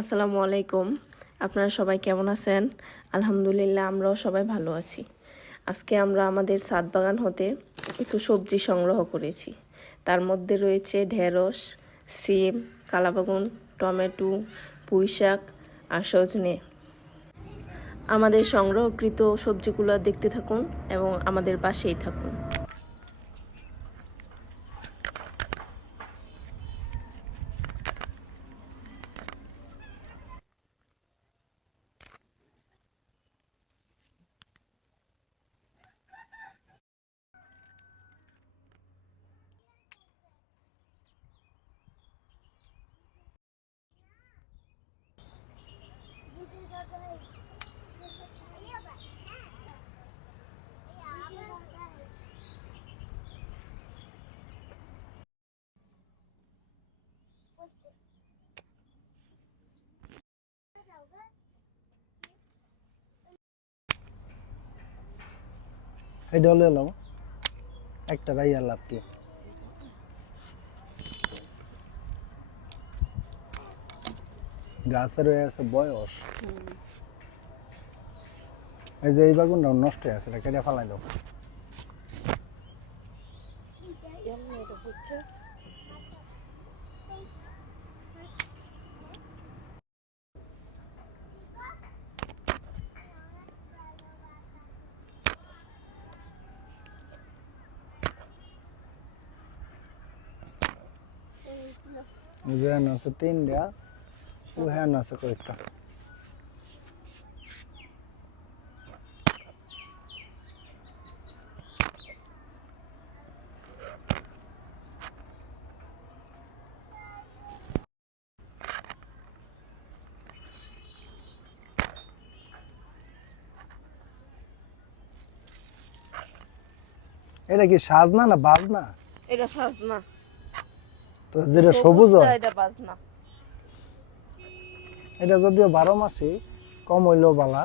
আসসালামু আলাইকুম। আপনারা সবাই কেমন আছেন? আলহামদুলিল্লাহ, আমরাও সবাই ভালো আছি। আজকে আমরা আমাদের ছাদ বাগান হতে কিছু সবজি সংগ্রহ করেছি। তার মধ্যে রয়েছে ঢেঁড়স, সিম, কালাবাগুন, টমেটো, পুঁইশাক আর সজনে। আমাদের সংগ্রহকৃত সবজিগুলো দেখতে থাকুন এবং আমাদের পাশেই থাকুন। এটা হলে এলো একটা রাইয়া লাভ কি গাছের হয়ে আছে বয়স। এই যে এই বাগুনটা নষ্ট হয়ে আছে, এটা কেটে ফেলাই দাও। যে আছে তিনটা, ও হ্যাঁ আছে কয়েকটা। এটা কি সাজনা না বাজনা? এটা সাজনা। তো যেটা সবুজ হয় এটা বাজনা। এটা যদিও 12 মাসই, কম হইলেও বালা।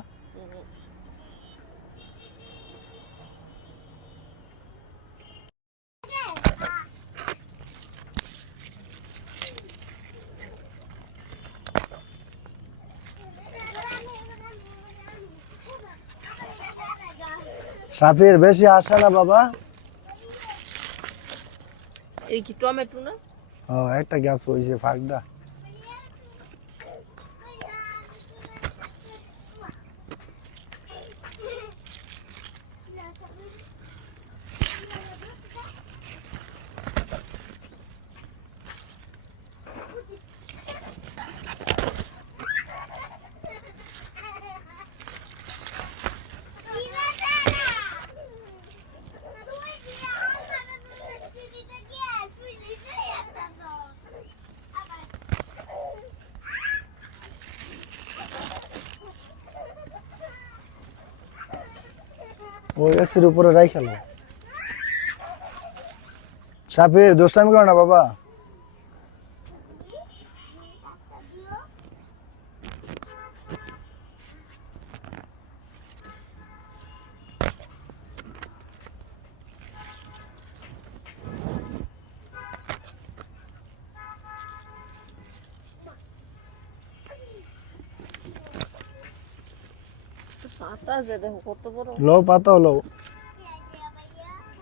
সাপের বেশি আসে না বাবা। এই কি টমেটো না? ও একটা গাছ হইছে ফাঁকদা। ওই এসির উপরে রাইখালো। সাপের দোষটামি করো না বাবা। পাতা যে দেখো কত বড়। লো পাতা হলো,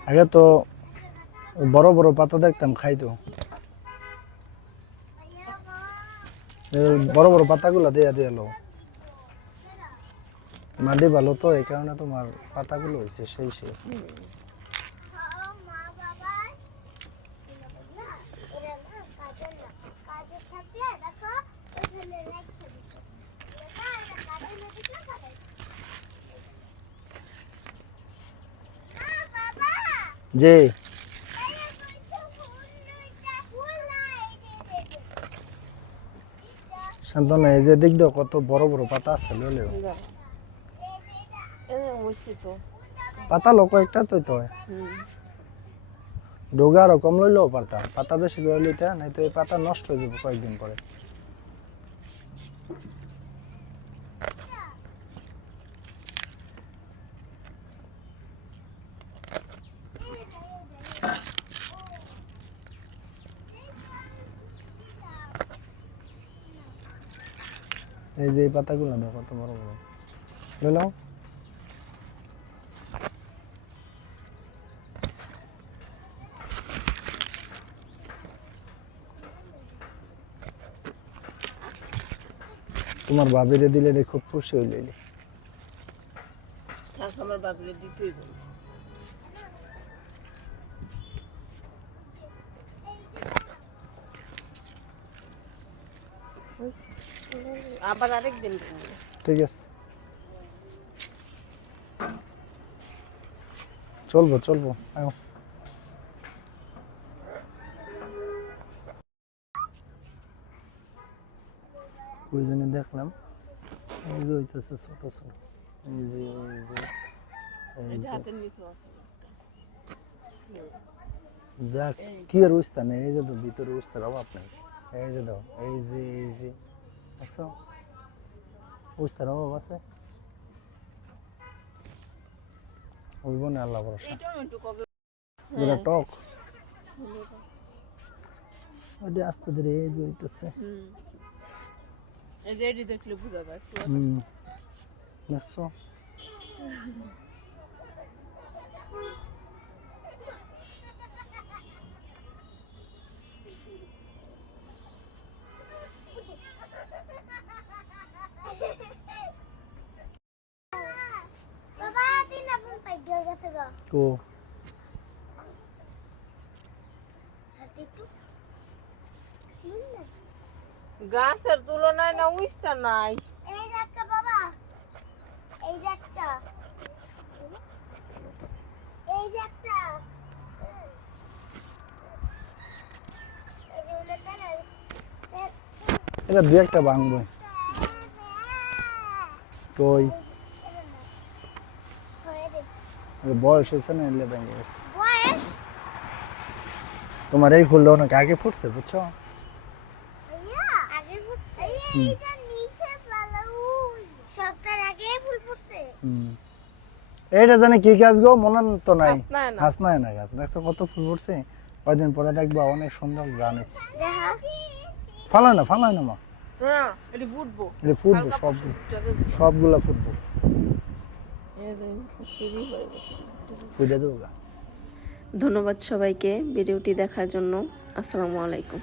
আগে তো বড় বড় পাতা দেখতাম খাইতো। বড় বড় পাতাগুলা দেয়া দিয়ে লো, মাটি ভালো তো এই কারণে তোমার পাতাগুলো হয়েছে সেই সেই। জি শান্তনা, এই যে দেখ দাও কত বড় বড় পাতা আছে। লইলেও পাতা লোক একটা তো তো ডোগা আরো কম লইলেও পারতাম, পাতা বেশি করে লইতে, নাই তো এই পাতা নষ্ট হয়ে যাবে কয়েকদিন পরে। এই যে এই পাতাগুলো দেখো কত বড় বড় লেলাও তোমার ভাবিরে দিলে রে খুব খুশি হইলে থাক আমার বাবিরে দিতেই বলি। হইছে। আবার আরেকদিন কিনবো। ঠিক আছে চলবো চলবো আও কই জানি দেখলাম এই যে হইতাছে ছোট ছোট এই যে এই যে হাতের নিচে আছে একটা। যাক কি আর উস্তা নেই এই যে তো ভিতরে উস্তার অভাব নেই এই যে দাও এই যে দেখছো উস্তার অভাব আছে হইব না আল্লাহ ভরসা এই টমেটো কবে যেটা টক ওটা আস্তে ধীরে এই যে হইতেছে এই যে এটি দেখলে বুঝা যায়। দেখছো Baba, tin na pong paggal ka sa তো dito. Yun na. গাছের তুলনায় না উইস্তা নাই। এই যে একটা বাবা। এই যে একটা। এই যে একটা। এই যে উল্লেখ না। এটা দুই একটা ভাঙবো কই এর বয়স হয়েছে না এলে ভেঙে গেছে বয়স তোমার এই ফুলটা অনেক আগে ফুটছে বুঝছো আইয়া আগে ফুটছে এই যে নিচে পালাউ সপ্তাহ আগে ফুল ফুটছে এইটা জানি কি গাছ গো মনে তো নাই হাসনায় না। হাসনায় না গাছ দেখছো কত ফুল ফুটছে কয়দিন পরে দেখবা অনেক সুন্দর গান আছে দেখা ফালায় না মা হ্যাঁ এটি ফুটবো। এটা ফুটবো হালকা সব ফুটটা দেবো। সবগুলা ফুটবো এই যে ফ্রি হয়ে গেছে। ফুটে দেবো গা ধন্যবাদ সবাইকে ভিডিওটি দেখার জন্য। আসসালামু আলাইকুম।